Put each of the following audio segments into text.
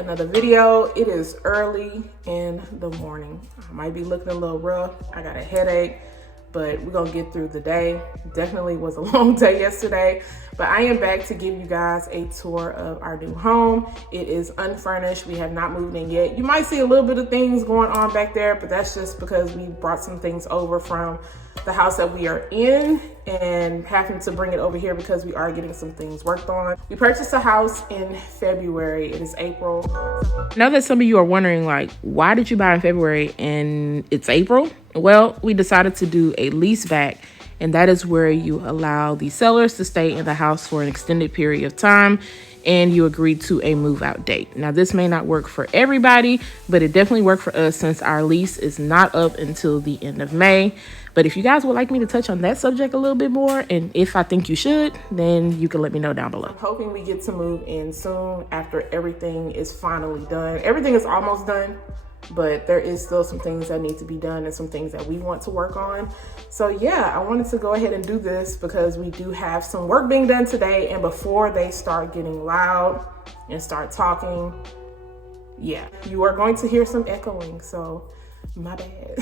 another video. It is early in the morning. I might be looking a little rough. I got a headache, but we're gonna get through the day. Definitely was a long day yesterday, but I am back to give you guys a tour of our new home. It is unfurnished. We have not moved in yet. You might see a little bit of things going on back there, but that's just because we brought some things over from the house that we are in and having to bring it over here because we are getting some things worked on. We purchased a house in February. It is April. Now that some of you are wondering, like, why did you buy in February and it's April? Well, we decided to do a lease back, and that is where you allow the sellers to stay in the house for an extended period of time and you agree to a move out date. Now, this may not work for everybody, but it definitely worked for us since our lease is not up until the end of May. But if you guys would like me to touch on that subject a little bit more, and if I think you should, then you can let me know down below. I'm hoping we get to move in soon after everything is finally done. Everything is almost done, but there is still some things that need to be done and some things that we want to work on. So yeah, I wanted to go ahead and do this because we do have some work being done today, and before they start getting loud and start talking, yeah, you are going to hear some echoing, so my bad.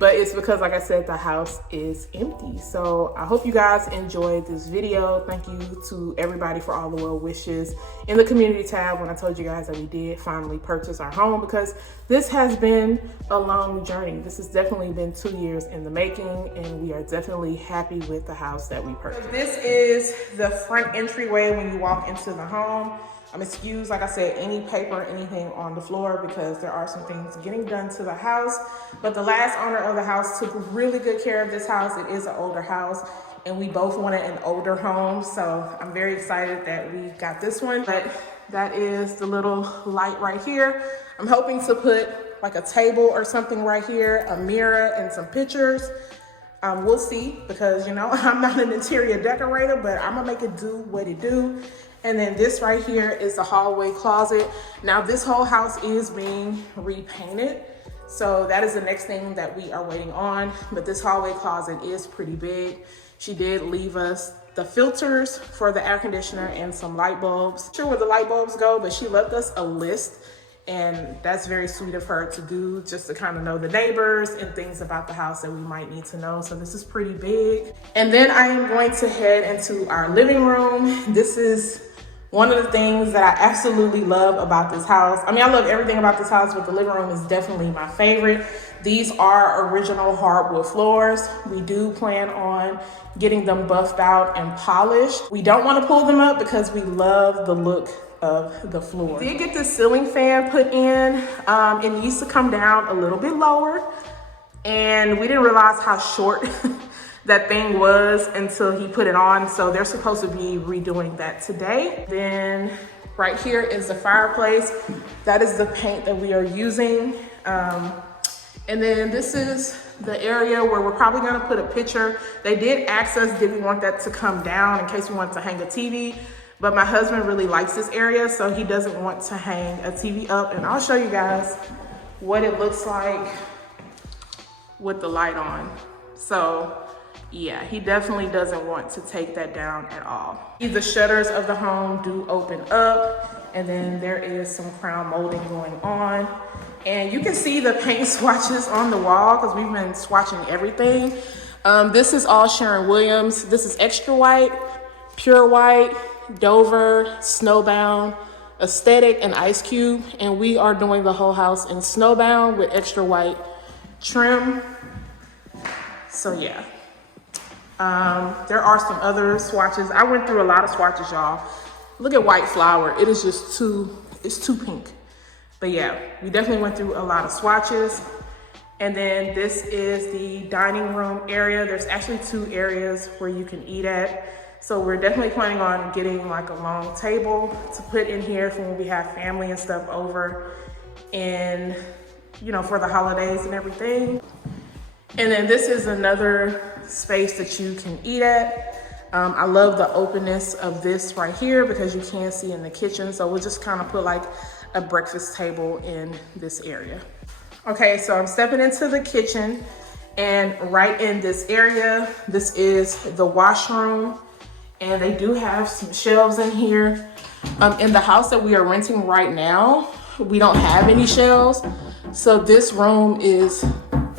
But it's because, like I said, the house is empty. So I hope you guys enjoyed this video. Thank you to everybody for all the well wishes in the community tab when I told you guys that we did finally purchase our home, because this has been a long journey. This has definitely been 2 years in the making, and we are definitely happy with the house that we purchased. So this is the front entryway when you walk into the home. Excuse, like I said, any paper, anything on the floor, because there are some things getting done to the house. But the last owner of the house took really good care of this house. It is an older house, and we both wanted an older home. So I'm very excited that we got this one. But that is the little light right here. I'm hoping to put like a table or something right here, a mirror and some pictures. We'll see, because you know, I'm not an interior decorator, but I'm gonna make it do what it do. And then this right here is the hallway closet. Now this whole house is being repainted, so that is the next thing that we are waiting on. But this hallway closet is pretty big. She did leave us the filters for the air conditioner and some light bulbs. Not sure where the light bulbs go, but she left us a list, and that's very sweet of her to do, just to kind of know the neighbors and things about the house that we might need to know. So this is pretty big. And then I am going to head into our living room. This is one of the things that I absolutely love about this house. I mean, I love everything about this house, but the living room is definitely my favorite. These are original hardwood floors. We do plan on getting them buffed out and polished. We don't want to pull them up because we love the look of the floor. We did get the ceiling fan put in. It needs to come down a little bit lower, and we didn't realize how short that thing was until he put it on. So they're supposed to be redoing that today. Then right here is the fireplace. That is the paint that we are using. And then this is the area where we're probably gonna put a picture. They did ask us, did we want that to come down in case we want to hang a TV? But my husband really likes this area, so he doesn't want to hang a TV up. And I'll show you guys what it looks like with the light on. So yeah, he definitely doesn't want to take that down at all. The shutters of the home do open up, and then there is some crown molding going on. And you can see the paint swatches on the wall because we've been swatching everything. This is all Sherwin-Williams. This is Extra White, Pure White, Dover, Snowbound, Aesthetic, and Ice Cube. And we are doing the whole house in Snowbound with Extra White trim. So yeah. There are some other swatches. I went through a lot of swatches, y'all. Look at White Flower. It is just it's too pink. But yeah, we definitely went through a lot of swatches. And then this is the dining room area. There's actually 2 areas where you can eat at. So we're definitely planning on getting like a long table to put in here for when we have family and stuff over, and you know, for the holidays and everything. And then this is another space that you can eat at. I love the openness of this right here because you can see in the kitchen. So we'll just kind of put like a breakfast table in this area. Okay, so I'm stepping into the kitchen, and right in this area, this is the washroom, and they do have some shelves in here. In the house that we are renting right now, we don't have any shelves. So this room is,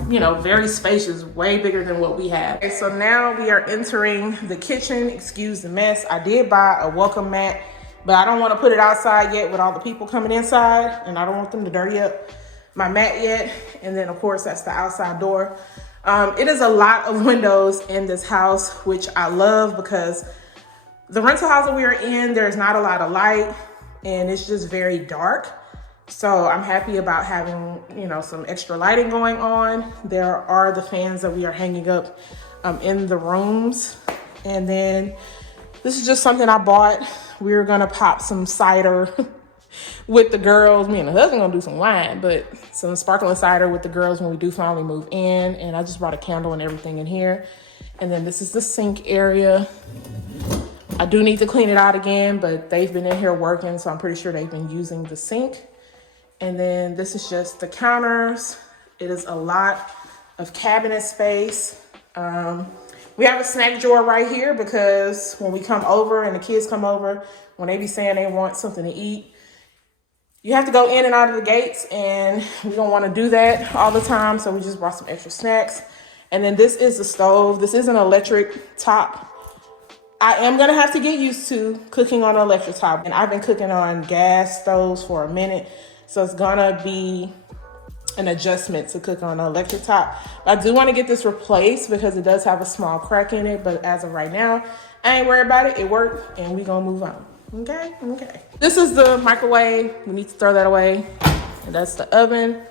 you know, very spacious, way bigger than what we have. Okay, so now we are entering the kitchen. Excuse the mess. I did buy a welcome mat, but I don't want to put it outside yet with all the people coming inside, and I don't want them to dirty up my mat yet. And then of course that's the outside door. It is a lot of windows in this house, which I love because the rental house that we are in, there's not a lot of light and it's just very dark. So I'm happy about having, you know, some extra lighting going on. There are the fans that we are hanging up in the rooms. And then this is just something I bought. We were gonna pop some cider with the girls. Me and the husband gonna do some wine, but some sparkling cider with the girls when we do finally move in. And I just brought a candle and everything in here. And then this is the sink area. I do need to clean it out again, but they've been in here working, so I'm pretty sure they've been using the sink. And then this is just the counters. It is a lot of cabinet space. We have a snack drawer right here because when we come over and the kids come over, when they be saying they want something to eat, you have to go in and out of the gates, and we don't want to do that all the time. So we just brought some extra snacks. And then this is the stove. This is an electric top. I am gonna have to get used to cooking on an electric top. And I've been cooking on gas stoves for a minute. So it's gonna be an adjustment to cook on an electric top. I do wanna get this replaced because it does have a small crack in it. But as of right now, I ain't worried about it. It worked and we gonna move on. Okay. This is the microwave. We need to throw that away. And that's the oven.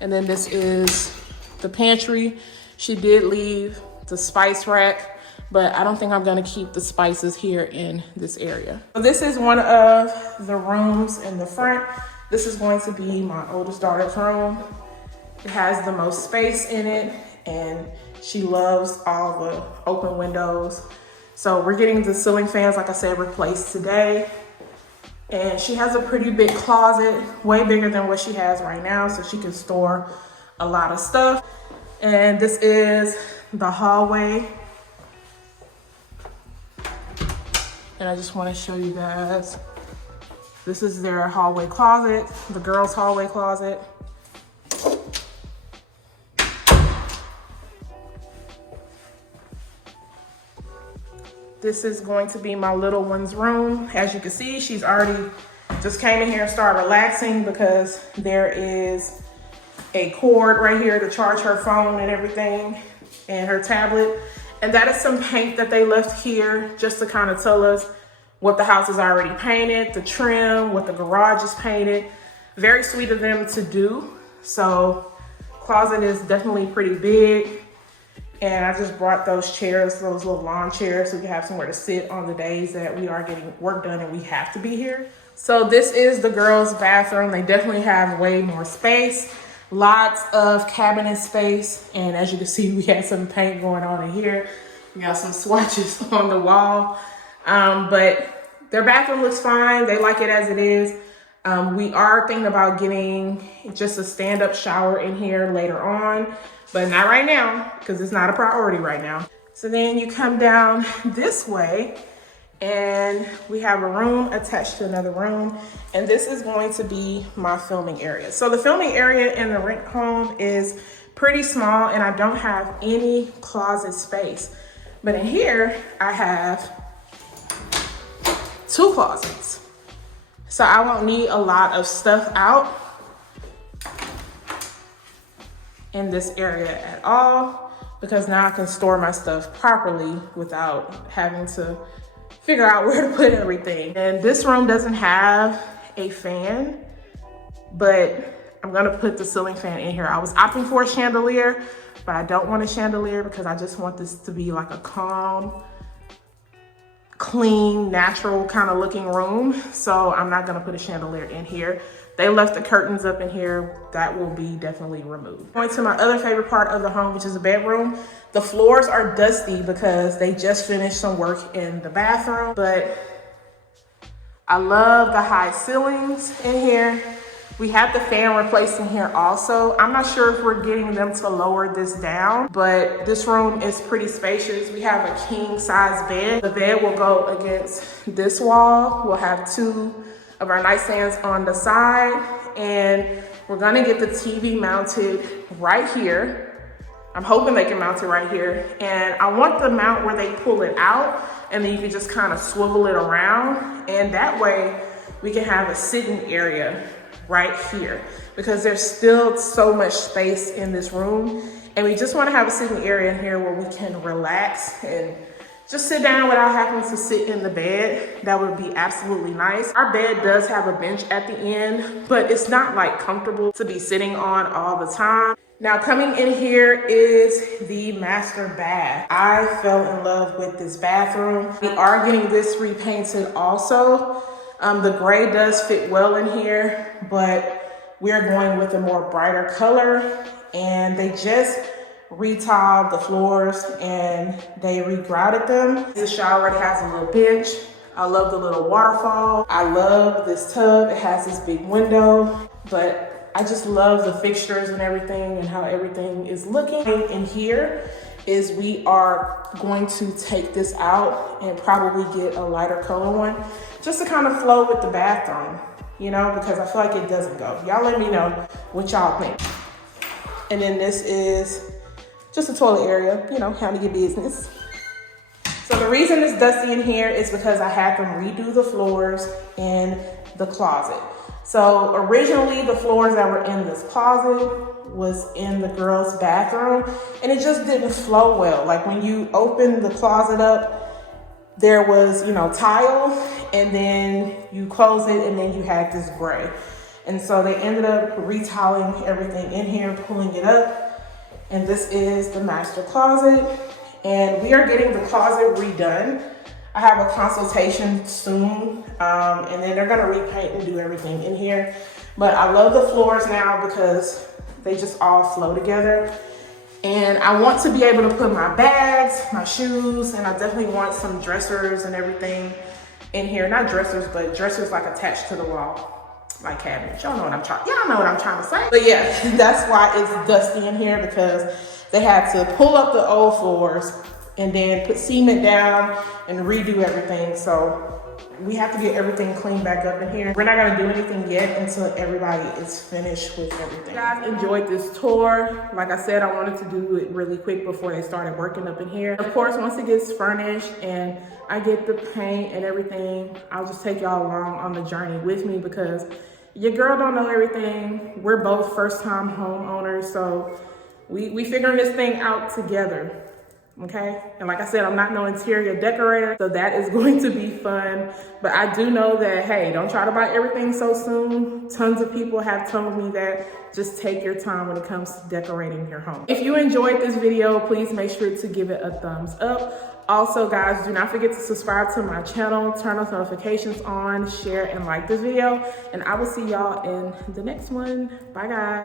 And then this is the pantry. She did leave the spice rack, but I don't think I'm gonna keep the spices here in this area. So this is one of the rooms in the front. This is going to be my oldest daughter's room. It has the most space in it, and she loves all the open windows. So we're getting the ceiling fans, like I said, replaced today. And she has a pretty big closet, way bigger than what she has right now, so she can store a lot of stuff. And this is the hallway. And I just want to show you guys, this is their hallway closet, the girls' hallway closet. This is going to be my little one's room. As you can see, she's already just came in here and started relaxing because there is a cord right here to charge her phone and everything and her tablet. And that is some paint that they left here just to kind of tell us what the house is already painted, the trim, what the garage is painted. Very sweet of them to do. So closet is definitely pretty big. And I just brought those chairs, those little lawn chairs, so we can have somewhere to sit on the days that we are getting work done and we have to be here. So this is the girls' bathroom. They definitely have way more space, lots of cabinet space. And as you can see, we had some paint going on in here. We got some swatches on the wall, but their bathroom looks fine. They like it as it is. We are thinking about getting just a stand-up shower in here later on, but not right now because it's not a priority right now. So then you come down this way and we have a room attached to another room. And this is going to be my filming area. So the filming area in the rent home is pretty small and I don't have any closet space. But in here, I have 2 closets. So I won't need a lot of stuff out in this area at all, because now I can store my stuff properly without having to figure out where to put everything. And this room doesn't have a fan, but I'm gonna put the ceiling fan in here. I was opting for a chandelier, but I don't want a chandelier because I just want this to be like a calm, clean, natural kind of looking room. So I'm not gonna put a chandelier in here. They left the curtains up in here. That will be definitely removed. Going to my other favorite part of the home, which is the bedroom. The floors are dusty because they just finished some work in the bathroom, but I love the high ceilings in here. We have the fan replaced in here also. I'm not sure if we're getting them to lower this down, but this room is pretty spacious. We have a king size bed. The bed will go against this wall. We'll have 2 of our nightstands on the side, and we're gonna get the TV mounted right here. I'm hoping they can mount it right here. And I want the mount where they pull it out and then you can just kind of swivel it around. And that way we can have a sitting area right here because there's still so much space in this room. And we just want to have a sitting area in here where we can relax and just sit down without having to sit in the bed. That would be absolutely nice. Our bed does have a bench at the end, but it's not like comfortable to be sitting on all the time. Now coming in here is the master bath. I fell in love with this bathroom. We are getting this repainted also. The gray does fit well in here, but we're going with a more brighter color, and they just retiled the floors and they regrouted them. This shower already has a little bench. I love the little waterfall. I love this tub. It has this big window, but I just love the fixtures and everything and how everything is looking. In here is we are going to take this out and probably get a lighter color one just to kind of flow with the bathroom, you know, because I feel like it doesn't go. Y'all let me know what y'all think. And then this is just a toilet area, you know, handle your business. So the reason it's dusty in here is because I had them redo the floors in the closet. So originally the floors that were in this closet was in the girls' bathroom, and it just didn't flow well. Like when you open the closet up, there was, you know, tile, and then you close it and then you had this gray. And so they ended up retiling everything in here, pulling it up. And this is the master closet. And we are getting the closet redone. I have a consultation soon, and then they're gonna repaint and do everything in here. But I love the floors now because they just all flow together. And I want to be able to put my bags, my shoes, and I definitely want some dressers and everything in here. Not dressers, but dressers like attached to the wall, like cabinets. Y'all know what I'm trying to say. But yeah, that's why it's dusty in here, because they had to pull up the old floors and then put cement down and redo everything. So we have to get everything cleaned back up in here. We're not gonna do anything yet until everybody is finished with everything. You guys enjoyed this tour. Like I said, I wanted to do it really quick before they started working up in here. Of course, once it gets furnished and I get the paint and everything, I'll just take y'all along on the journey with me, because your girl don't know everything. We're both first-time homeowners, so we figuring this thing out together. Okay, and like I said, I'm not no interior decorator, so that is going to be fun. But I do know that, hey, don't try to buy everything so soon. Tons of people have told me that. Just take your time when it comes to decorating your home. If you enjoyed this video, please make sure to give it a thumbs up. Also, guys, do not forget to subscribe to my channel, turn those notifications on, share and like this video, and I will see y'all in the next one. Bye, guys.